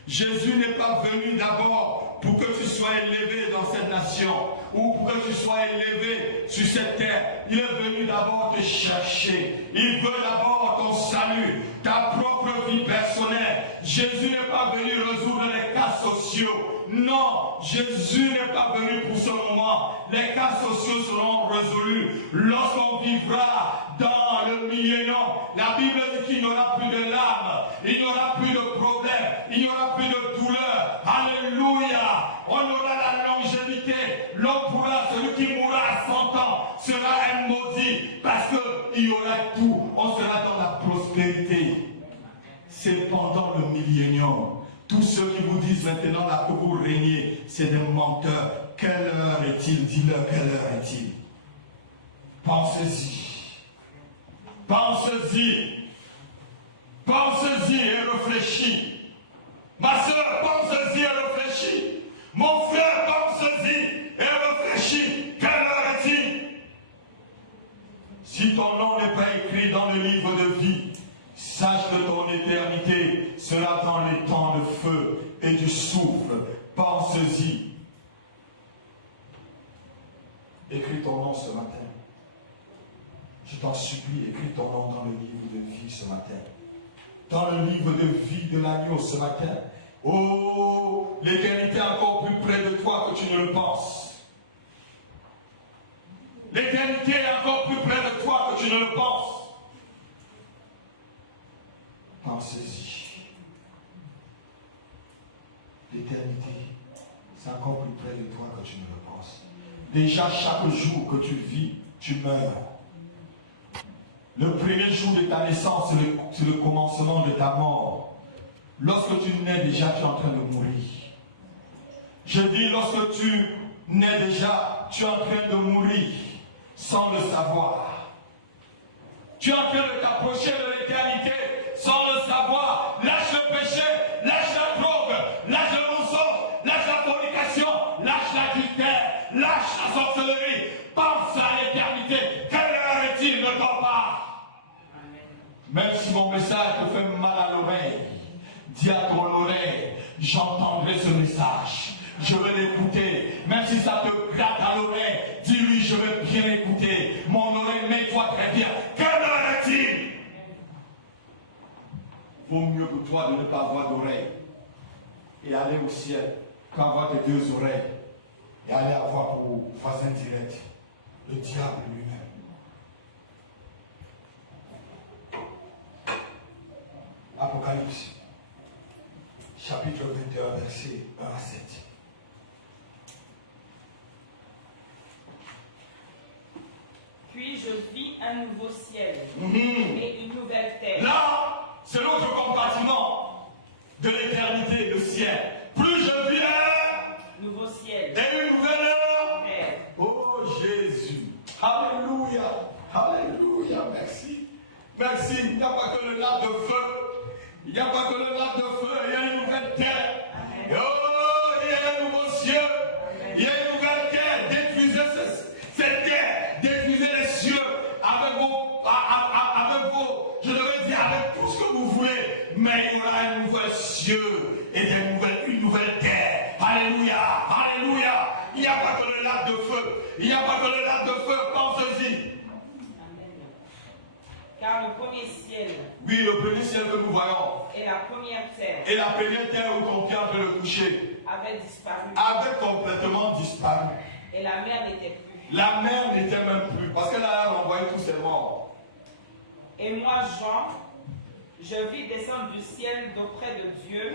Jésus n'est pas venu d'abord pour que tu sois élevé dans cette nation ou pour que tu sois élevé sur cette terre. Il est venu d'abord te chercher. Il veut d'abord ton salut, ta propre vie personnelle. Jésus n'est pas venu résoudre les cas sociaux. Non, Jésus n'est pas venu pour ce moment. Les cas sociaux seront résolus lorsqu'on vivra dans le millénaire. La Bible dit qu'il n'y aura plus de larmes, il n'y aura plus de problèmes, il n'y aura plus de douleur. Alléluia. On aura la longévité. L'homme pourra, celui qui mourra à 100 ans, sera un maudit parce qu'il y aura tout. On sera dans la prospérité. C'est pendant le millénium. Tous ceux qui vous disent maintenant là que vous régnez, c'est des menteurs. Quelle heure est-il? Dis-leur, quelle heure est-il? Pensez-y. Pensez-y. Pensez-y et réfléchis. Ma soeur, pensez-y et réfléchis. Mon frère, pensez-y et réfléchis. Quelle heure est-il? Si ton nom n'est pas écrit dans le livre de vie, sache que ton éternité sera dans les temps de feu et du souffle. Pense-y. Écris ton nom ce matin. Je t'en supplie, écris ton nom dans le livre de vie ce matin. Dans le livre de vie de l'agneau ce matin. Oh, l'éternité est encore plus près de toi que tu ne le penses. L'éternité est encore plus près de toi que tu ne le penses. Pensez-y. L'éternité, c'est encore plus près de toi que tu ne le penses. Déjà, chaque jour que tu vis, tu meurs. Le premier jour de ta naissance, c'est le commencement de ta mort. Lorsque tu nais déjà, tu es en train de mourir. Je dis, lorsque tu nais déjà, tu es en train de mourir sans le savoir. Tu es en train de t'approcher de l'éternité sans le savoir. Lâche le péché, lâche la drogue, lâche le mensonge, lâche la fornication, lâche l'adultère, lâche la sorcellerie. Pense à l'éternité. Quelle heure est-il? Ne dors pas. Même si mon message te fait mal à l'oreille, dis à ton oreille, j'entendrai ce message. Je vais l'écouter. Même si ça te gratte à l'oreille, dis-lui, je vais bien écouter. Mon oreille, mets-toi très bien. Quelle heure est-il? Vaut mieux pour toi de ne pas avoir d'oreille et aller au ciel qu'avoir tes deux oreilles et aller avoir pour voisin direct le diable lui-même. Apocalypse, chapitre 21, verset 1 à 7. Puis je vis un nouveau ciel et une nouvelle terre. Là, c'est l'autre compartiment de l'éternité, le ciel. Plus je vis un nouveau ciel et une nouvelle terre. Oh Jésus. Alléluia. Alléluia. Merci. Merci. Il n'y a pas que le lac de feu. Il n'y a pas que le lac de feu. Il y a une nouvelle terre. Oh, il y a un nouveau ciel. Il y a une nouvelle terre. Détruisez cette terre. Détruisez les cieux avec vos, je devrais dire avec tout ce que vous voulez. Mais il y aura un nouvel cieux et une nouvelle terre. Alléluia. Alléluia. Il n'y a pas que le lac de feu. Il n'y a pas que le lac de feu, pensez-y. Car le premier ciel Oui, le premier ciel que nous voyons et la première terre et la première terre où ton pied peut le coucher avaient disparu. avait complètement disparu. Et la mer n'était plus. La mer n'était même plus, parce que là, on voyait tous ces morts. Et moi, Jean, je vis descendre du ciel d'auprès de Dieu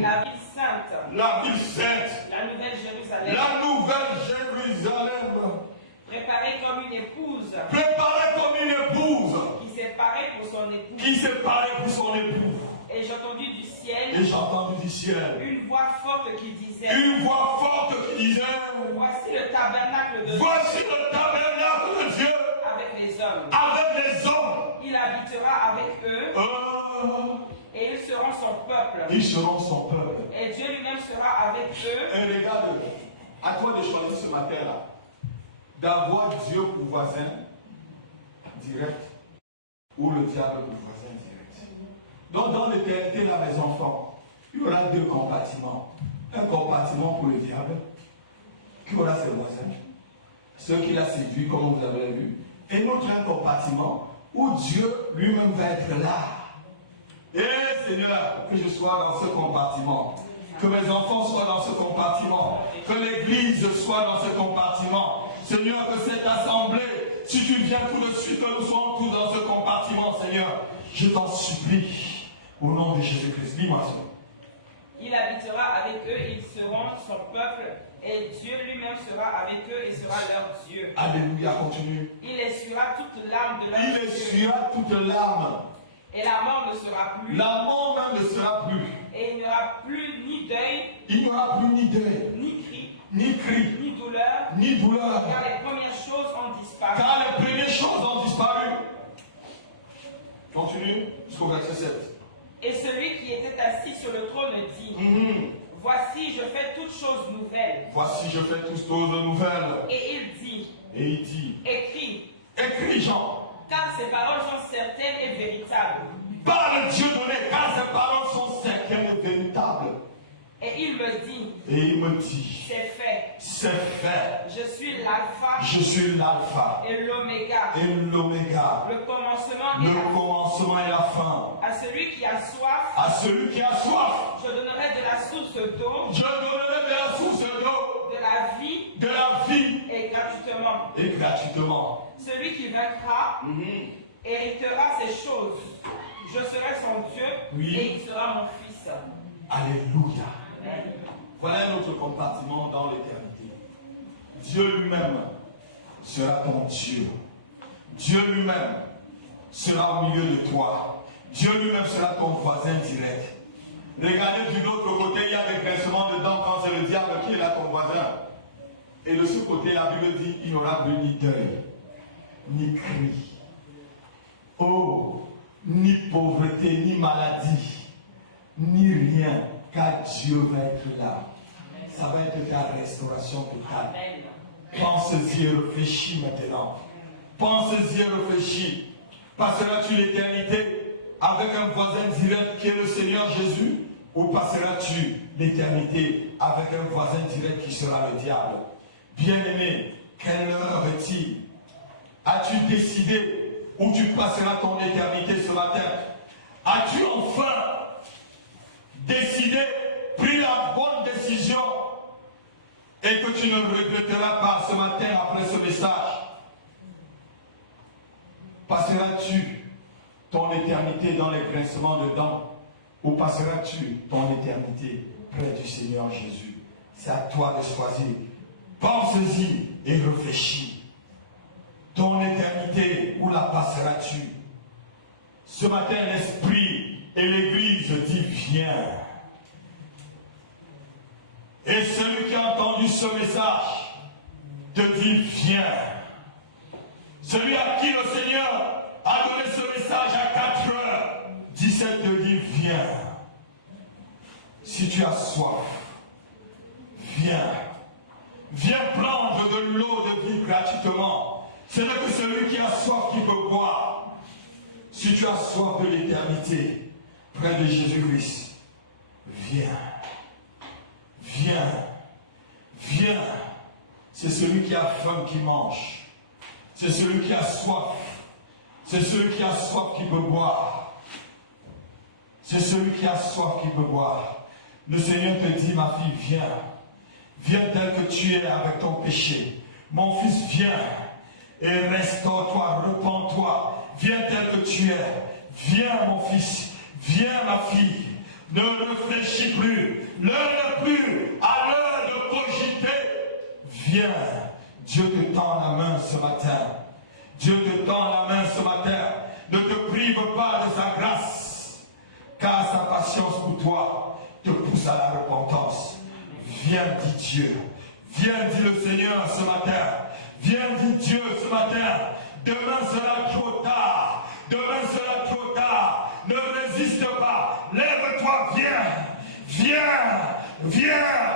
la ville sainte, La ville sainte, la nouvelle Jérusalem, la nouvelle Jérusalem, préparée comme une épouse préparée comme une épouse qui s'est parée pour son époux. qui s'est parée pour son époux. Et j'ai entendu du ciel Et j'ai entendu du ciel une voix forte qui disait, une voix forte qui disait, voici le tabernacle de Dieu voici le tabernacle de Dieu avec les hommes. avec les hommes. Il habitera avec eux et ils seront son peuple. Ils seront son peuple. Et Dieu lui-même sera avec eux. Et regarde, à toi de choisir ce matin-là, d'avoir Dieu pour voisin direct ou le diable pour voisin direct. Donc dans l'éternité, là, mes enfants, il y aura deux compartiments. Un compartiment pour le diable, qui aura ses voisins, ceux qu'il a séduits, comme vous avez vu, et notre un compartiment où Dieu lui-même va être là. Et Seigneur, que je sois dans ce compartiment, que mes enfants soient dans ce compartiment, que l'église soit dans ce compartiment. Seigneur, que cette assemblée, si tu viens tout de suite, que nous soyons tous dans ce compartiment, Seigneur, je t'en supplie, au nom de Jésus-Christ. Dis-moi ça. Il habitera avec eux, ils seront son peuple, et Dieu lui-même sera avec eux et sera leur Dieu. Alléluia, continue. Il essuiera toute larme de leur Il essuiera toute larme. Et la mort ne sera plus. La mort même ne sera plus. Et il n'y aura plus ni deuil, Il n'y aura plus ni deuil, ni cri, ni douleur, douleur. car les premières choses ont disparu. Car les premières choses ont disparu. Continue jusqu'au verset 7. Et celui qui était assis sur le trône dit, voici, je fais toutes choses nouvelles. Voici, je fais toutes choses nouvelles. Et il dit, écris, Jean. car ces paroles sont certaines et véritables. Parle Dieu donné, car ces paroles sont certaines et véritables. Et il me dit, c'est fait. Je suis l'alpha, Je suis l'alpha et l'oméga, le commencement et la fin. À celui qui a soif, je donnerai de la source d'eau, de la vie, et gratuitement. Celui qui vaincra héritera ces choses. Je serai son Dieu et il sera mon fils. Alléluia. Amen. Voilà notre compartiment dans l'éternité. Dieu lui-même sera ton Dieu. Dieu lui-même sera au milieu de toi. Dieu lui-même sera ton voisin direct. Regardez de l'autre côté, il y a des grincements dedans quand c'est le diable qui est là ton voisin. Et de ce côté, la Bible dit il n'y aura plus ni deuil, ni cri. Oh, ni pauvreté, ni maladie, ni rien, car Dieu va être là. Ça va être ta restauration totale. Pense-y et réfléchis maintenant. Pense-y et réfléchis. Passeras-tu l'éternité avec un voisin direct qui est le Seigneur Jésus, ou passeras-tu l'éternité avec un voisin direct qui sera le diable? Bien-aimé, quelle heure est-il? As-tu décidé où tu passeras ton éternité ce matin? As-tu enfin décidé, pris la bonne décision et que tu ne regretteras pas ce matin après ce message? Passeras-tu ton éternité dans les grincements de dents ou passeras-tu ton éternité près du Seigneur Jésus? C'est à toi de choisir. Pense-y et réfléchis. Ton éternité, où la passeras-tu? Ce matin, l'Esprit et l'Église dit viens. Et celui qui a entendu ce message te dit viens. Celui à qui le Seigneur a donné ce message à 4h17 te dit viens. Si tu as soif, viens. Viens prendre de l'eau de vie gratuitement. Ce n'est que celui qui a soif qui peut boire. Si tu as soif de l'éternité, près de Jésus-Christ, viens. Viens. Viens. C'est celui qui a faim qui mange. C'est celui qui a soif. C'est celui qui a soif qui peut boire. C'est celui qui a soif qui peut boire. Le Seigneur te dit, ma fille, viens. Viens tel que tu es avec ton péché. Mon fils, viens et restaure-toi, repens-toi. Viens tel que tu es. Viens, mon fils. Viens, ma fille. Ne réfléchis plus. L'heure n'est plus à l'heure de cogiter. Viens. Dieu te tend la main ce matin. Dieu te tend la main ce matin. Ne te prive pas de sa grâce. Car sa patience pour toi te pousse à la repentance. Viens, dit Dieu. Viens, dit le Seigneur ce matin. Viens, dit Dieu ce matin. Demain sera trop tard. Demain sera trop tard. Ne résiste pas. Lève-toi, viens. Viens. Viens.